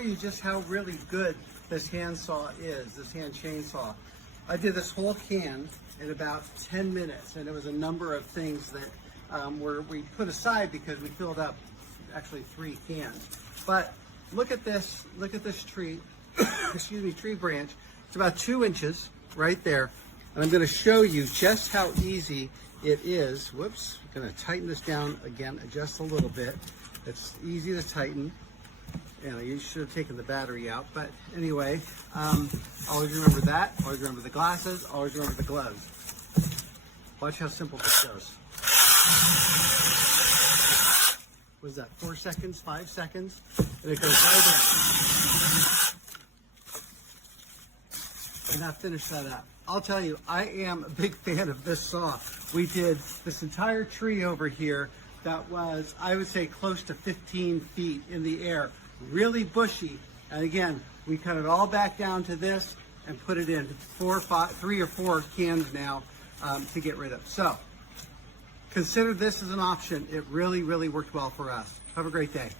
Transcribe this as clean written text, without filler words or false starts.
you just how really good this hand saw is, this hand chainsaw. I did this whole can in about 10 minutes, and it was a number of things that we put aside because we filled up actually 3 cans. But look at this tree, excuse me, tree branch. It's about 2 inches right there. And I'm going to show you just how easy it is. Whoops, I'm going to tighten this down again, adjust a little bit. It's easy to tighten. You know, you should have taken the battery out, but anyway, always remember that. Always remember the glasses. Always remember the gloves. Watch how simple this goes. What is that, 4 seconds, 5 seconds? And it goes right in. And now finish that up. I'll tell you, I am a big fan of this saw. We did this entire tree over here that was, I would say, close to 15 feet in the air. Really bushy. And again, we cut it all back down to this and put it in 3 or 4 cans now to get rid of. So consider this as an option. It really, really worked well for us. Have a great day.